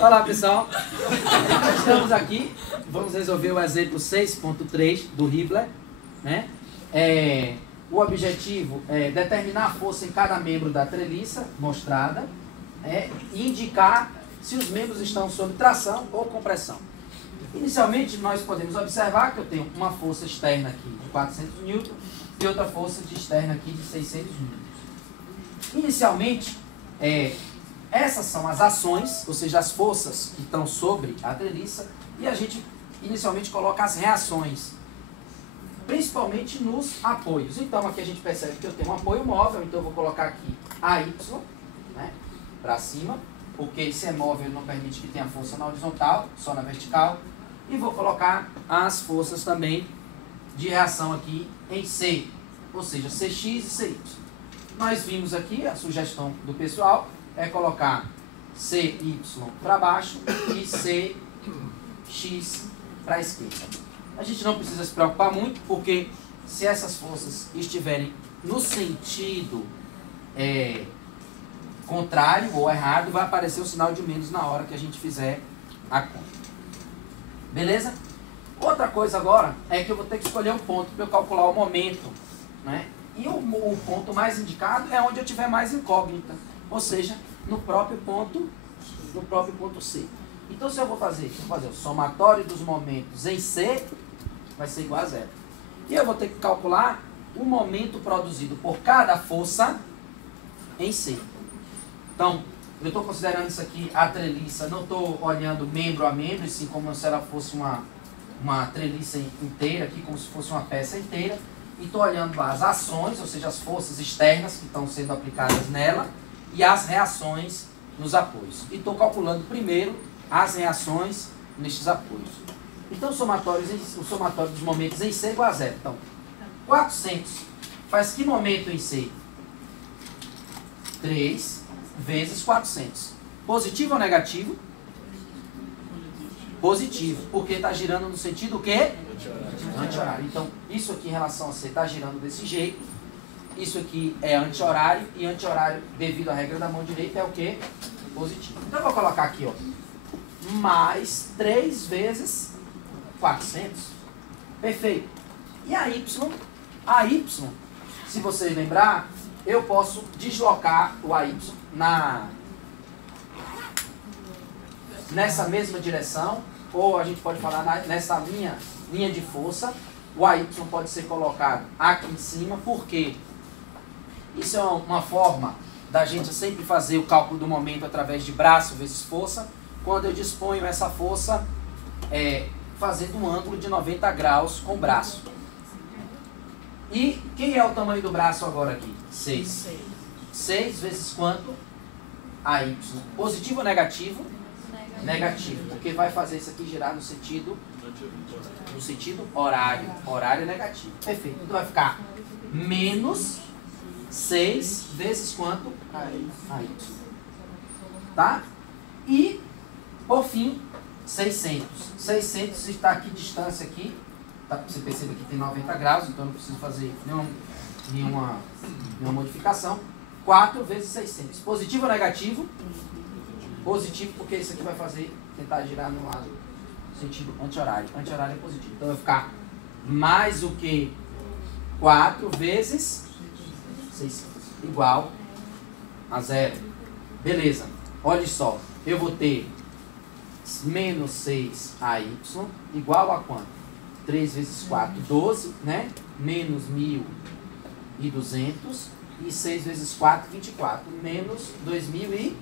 Olá, pessoal. Estamos aqui, vamos resolver o exemplo 6.3 do Hibbeler, né? O objetivo é determinar a força em cada membro da treliça mostrada, e indicar se os membros estão sob tração ou compressão. Inicialmente, nós podemos observar que eu tenho uma força externa aqui de 400 N e outra força externa aqui de 600 N. Inicialmente, essas são as ações, ou seja, as forças que estão sobre a treliça, e a gente inicialmente coloca as reações, principalmente nos apoios. Então aqui a gente percebe que eu tenho um apoio móvel, então eu vou colocar aqui AY, né, para cima, porque se é móvel ele não permite que tenha força na horizontal, só na vertical, e vou colocar as forças também de reação aqui em C, ou seja, CX e CY. Nós vimos aqui, a sugestão do pessoal é colocar CY para baixo e CX para a esquerda. A gente não precisa se preocupar muito, porque se essas forças estiverem no sentido contrário ou errado, vai aparecer o sinal de menos na hora que a gente fizer a conta. Beleza? Outra coisa agora é que eu vou ter que escolher um ponto para eu calcular o momento, né? E o ponto mais indicado é onde eu tiver mais incógnita, ou seja, no próprio ponto C. Então, se eu vou fazer o somatório dos momentos em C, vai ser igual a zero. E eu vou ter que calcular o momento produzido por cada força em C. Então, eu estou considerando isso aqui a treliça, não estou olhando membro a membro, assim como se ela fosse uma treliça inteira, aqui como se fosse uma peça inteira. E estou olhando as ações, ou seja, as forças externas que estão sendo aplicadas nela, e as reações nos apoios. E estou calculando primeiro as reações nestes apoios. Então o somatório dos momentos em C é igual a zero. Então, 400 faz que momento em C? 3 vezes 400. Positivo ou negativo? Positivo, porque está girando no sentido o quê? Anti-horário. Então, isso aqui em relação a C está girando desse jeito. Isso aqui é anti-horário, e anti-horário, devido à regra da mão direita, é o quê? Positivo. Então, eu vou colocar aqui, ó, mais 3 vezes 400. Perfeito. E a Y? A Y, se vocês lembrar, eu posso deslocar o AY nessa mesma direção, ou a gente pode falar nessa linha de força. O AY pode ser colocado aqui em cima, porque isso é uma forma da gente sempre fazer o cálculo do momento através de braço vezes força, quando eu disponho essa força fazendo um ângulo de 90 graus com o braço. E quem é o tamanho do braço agora aqui? 6. 6 vezes quanto? AY. Positivo ou negativo? Negativo, porque vai fazer isso aqui girar no sentido horário. Horário negativo. Perfeito. Então vai ficar menos 6 vezes quanto? AY. Tá? E, por fim, 600. 600 está aqui, distância aqui. Tá? Você percebe que tem 90 graus, então não preciso fazer nenhuma modificação. 4 vezes 600. Positivo ou negativo? Positivo, porque isso aqui vai tentar girar no lado sentido anti-horário. Anti-horário é positivo. Então vai ficar mais o que 4 vezes 600 igual a zero. Beleza. Olha só. Eu vou ter menos 6 AY igual a quanto? 3 vezes 4, 12, né? Menos 1.200. E 6 vezes 4, 24. Menos 2.400.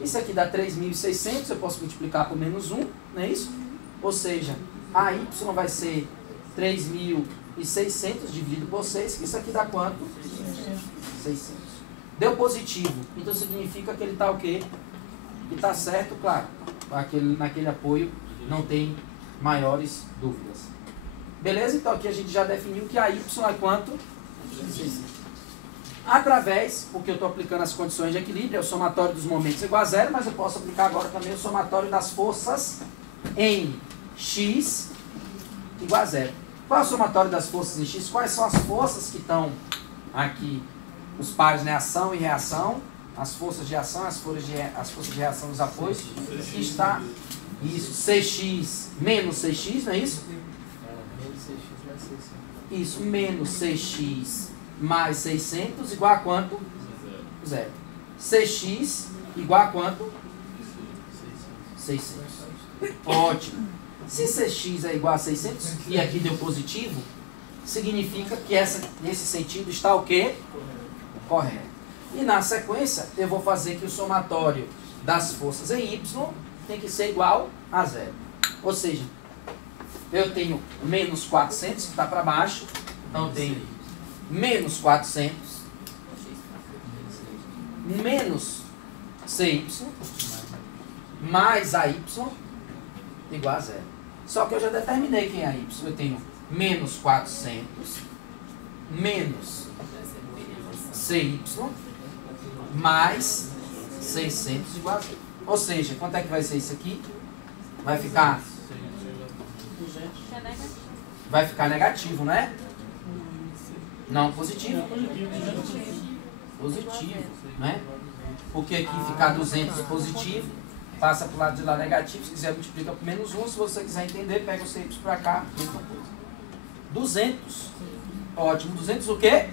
Isso aqui dá 3.600, eu posso multiplicar por menos 1, não é isso? Ou seja, a Y vai ser 3.600 dividido por 6, que isso aqui dá quanto? 600. Deu positivo, então significa que ele está o quê? Que está certo, claro. Naquele apoio não tem maiores dúvidas. Beleza? Então aqui a gente já definiu que a Y é quanto? 600. Através, porque eu estou aplicando as condições de equilíbrio, é o somatório dos momentos igual a zero, mas eu posso aplicar agora também o somatório das forças em X igual a zero. Qual é o somatório das forças em X? Quais são as forças que estão aqui? Os pares, né? Ação e reação, as forças de ação, as forças de reação dos apoios, que está, isso, CX menos CX, não é isso? Menos 6x mais 600. Isso, menos CX mais 600 igual a quanto? Zero. CX igual a quanto? 600. Ótimo. Se CX é igual a 600 e aqui deu positivo, significa que nesse sentido está o quê? Correto. E na sequência, eu vou fazer que o somatório das forças em Y tem que ser igual a zero. Ou seja, eu tenho menos 400, que está para baixo, então eu tenho menos 400, menos CY, mais AY, igual a zero. Só que eu já determinei quem é AY. Eu tenho menos 400, menos CY, mais 600 igual a zero. Ou seja, quanto é que vai ser isso aqui? Vai ficar... Vai ficar negativo, né? Não, positivo. Positivo, né? Porque aqui ficar 200 positivo, passa para o lado de lá negativo. Se quiser, multiplica por menos 1. Se você quiser entender, pega o CY para cá. 200. Ótimo. 200 o quê?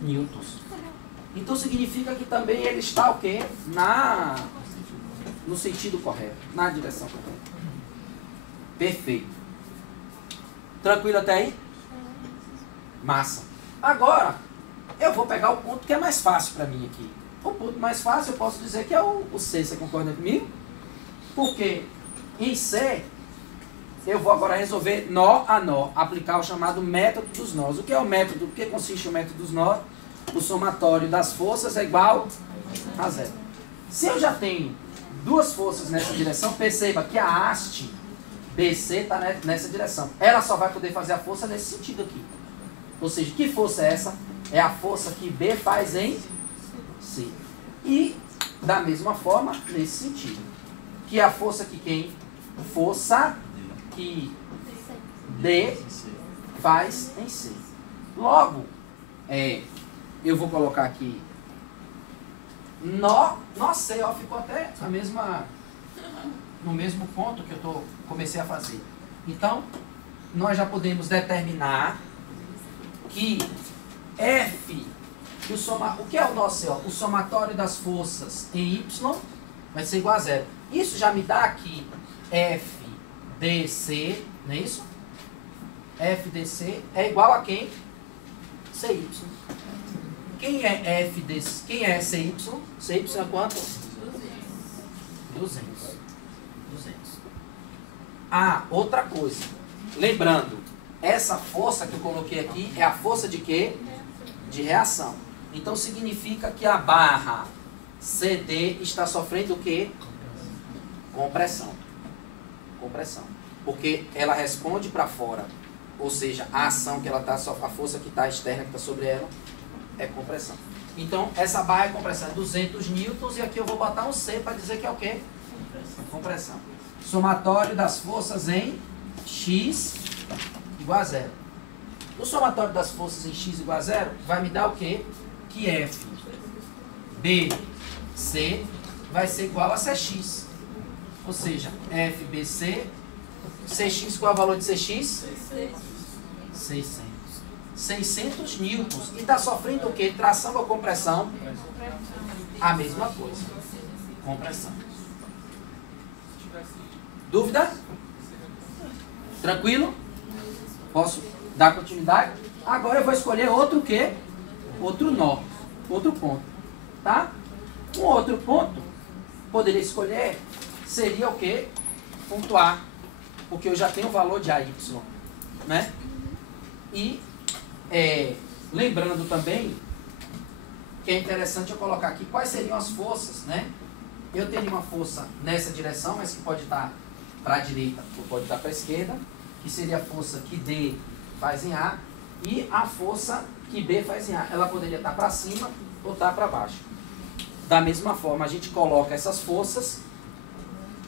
Newtons. Então significa que também ele está o quê? No sentido correto, na direção correta. Perfeito. Tranquilo até aí? Massa. Agora, eu vou pegar o ponto que é mais fácil para mim aqui. O ponto mais fácil eu posso dizer que é o C. Você concorda comigo? Porque em C, eu vou agora resolver nó a nó, aplicar o chamado método dos nós. O que é o método? O que consiste o método dos nós? O somatório das forças é igual a zero. Se eu já tenho duas forças nessa direção, perceba que a haste BC está nessa direção. Ela só vai poder fazer a força nesse sentido aqui. Ou seja, que força é essa? É a força que B faz em C. E, da mesma forma, nesse sentido. Que é a força que quem? Força que D faz em C. Logo, eu vou colocar aqui nó C, ó, ficou até no mesmo ponto que eu comecei a fazer. Então, nós já podemos determinar que F, o que é o nó C? Ó? O somatório das forças em Y vai ser igual a zero. Isso já me dá aqui FDC, não é isso? FDC é igual a quem? CY. Quem é FDC? Quem é CY? CY é quanto? 200. Ah, outra coisa. Lembrando, essa força que eu coloquei aqui é a força de quê? De reação. Então significa que a barra CD está sofrendo o quê? Compressão. Compressão. Porque ela responde para fora. Ou seja, a ação que ela está, a força que está externa, que está sobre ela, é compressão. Então, essa barra é compressão, 200 newtons, e aqui eu vou botar um C para dizer que é o quê? Compressão. Somatório das forças em X igual a zero. O somatório das forças em X igual a zero vai me dar o quê? Que F, B, C vai ser igual a CX. Ou seja, FBC, CX, qual é o valor de CX? 600. 600 newtons. E está sofrendo o quê? Tração ou compressão? A mesma coisa. Compressão. Dúvida? Tranquilo? Posso dar continuidade? Agora eu vou escolher outro quê? Outro nó. Outro ponto. Tá? Um outro ponto, poderia escolher, seria o quê? Ponto A. Porque eu já tenho o valor de AY. Né? E lembrando também que é interessante eu colocar aqui quais seriam as forças, né? Eu teria uma força nessa direção, mas que pode estar para a direita ou pode estar para a esquerda, que seria a força que D faz em A, e a força que B faz em A. Ela poderia estar para cima ou estar para baixo. Da mesma forma, a gente coloca essas forças,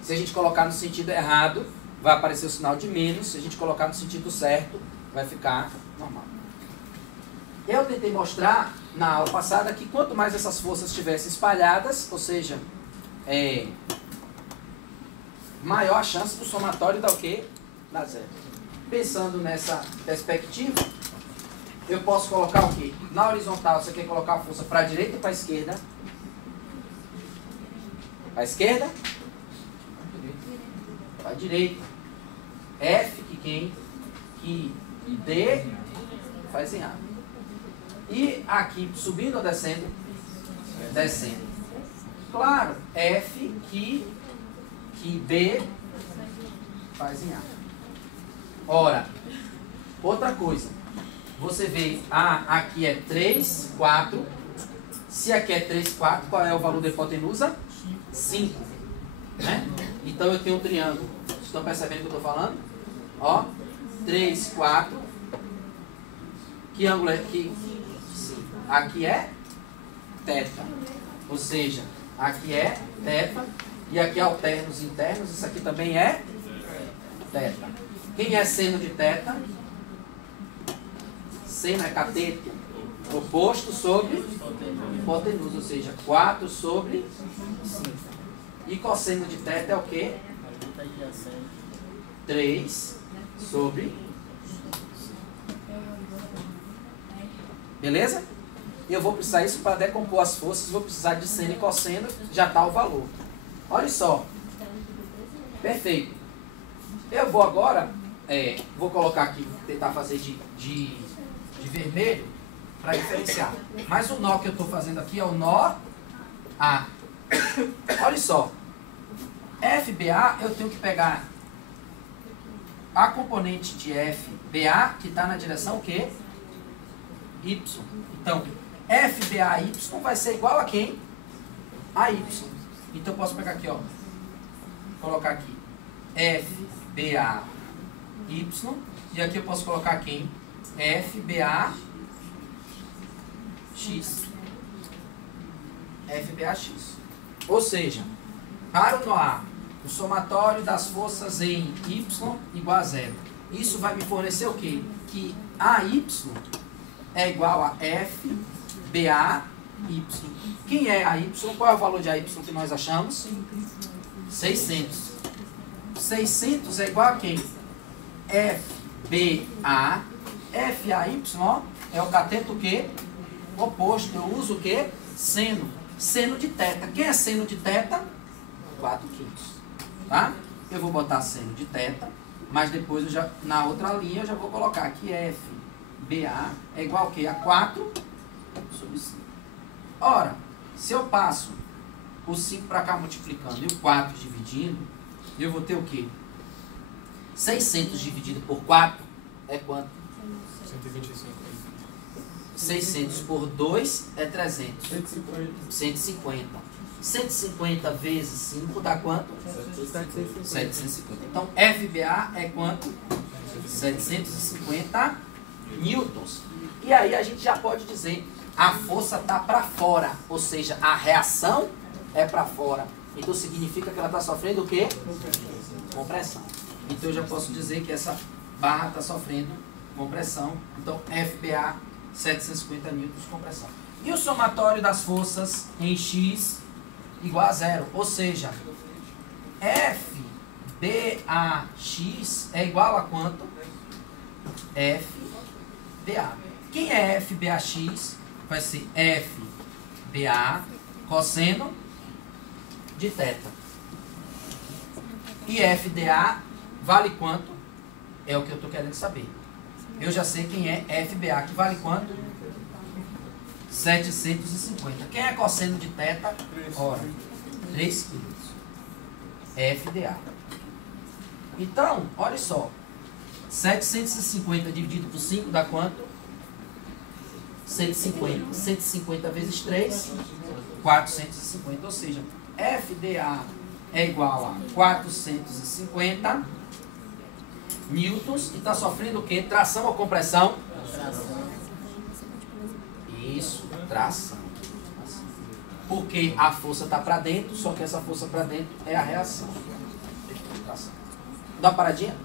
se a gente colocar no sentido errado, vai aparecer o sinal de menos, se a gente colocar no sentido certo, vai ficar normal. Eu tentei mostrar na aula passada que quanto mais essas forças estivessem espalhadas, ou seja, maior a chance do somatório dar o quê? Dar zero. Pensando nessa perspectiva, eu posso colocar o quê? Na horizontal, você quer colocar a força para a direita ou para a esquerda? Para a esquerda? Para a direita. F que quem? Que D faz em A. E aqui, subindo ou descendo? Descendo. Claro, F que B faz em A. Ora, outra coisa. Você vê, aqui é 3, 4. Se aqui é 3, 4, qual é o valor da hipotenusa? 5. Né? Então eu tenho um triângulo. Vocês estão percebendo o que eu estou falando? Ó, 3, 4. Que ângulo é aqui? Aqui é θ. Ou seja, aqui é θ. E aqui alternos internos. Isso aqui também é θ. Quem é seno de θ? Seno é cateto oposto sobre hipotenusa, ou seja, 4 sobre 5. E cosseno de θ é o quê? 3 sobre. Beleza? Eu vou precisar isso para decompor as forças, vou precisar de seno e cosseno, já está o valor. Olha só. Perfeito. Eu vou agora, vou colocar aqui, tentar fazer de vermelho para diferenciar. Mas o nó que eu estou fazendo aqui é o nó A. Olha só. FBA, eu tenho que pegar a componente de FBA, que está na direção o quê? Y. Então, FBAY vai ser igual a quem? A Y. Então, eu posso pegar aqui, ó. Colocar aqui FBAY. E aqui eu posso colocar quem? FBAX. FBAX. Ou seja, para o nó A, o somatório das forças em Y igual a zero. Isso vai me fornecer o quê? Que AY é igual a FBAY. Quem é AY? Qual é o valor de AY que nós achamos? 600. 600 é igual a quem? FBA. FAY é o cateto o quê? Oposto. Eu uso o quê? Seno. Seno de θ. Quem é seno de θ? 4/5. Tá? Eu vou botar seno de θ, mas depois eu já, na outra linha eu já vou colocar que FBA é igual a quê? A 4 sobre 5. Ora, se eu passo o 5 para cá multiplicando e o 4 dividindo, eu vou ter o quê? 600 dividido por 4 é quanto? 125. 600 por 2 é 300. 150. 150 vezes 5 dá quanto? 750. Então, FBA é quanto? 750 newtons. E aí a gente já pode dizer, a força está para fora, ou seja, a reação é para fora. Então significa que ela está sofrendo o quê? Compressão. Então eu já posso dizer que essa barra está sofrendo compressão. Então FBA 750 newtons compressão. E o somatório das forças em X igual a zero. Ou seja, FBAX é igual a quanto? FBA. Quem é FBAX? Vai ser FBA cosseno de θ. E FDA vale quanto? É o que eu estou querendo saber. Eu já sei quem é FBA, que vale quanto? 750. Quem é cosseno de θ? Ora, 3 quilos. FDA. Então, olha só. 750 dividido por 5 dá quanto? 150. 150 vezes 3, 450. Ou seja, FDA é igual a 450 newtons. E está sofrendo o quê? Tração ou compressão? Isso, tração. Porque a força está para dentro, só que essa força para dentro é a reação. Tração. Dá uma paradinha?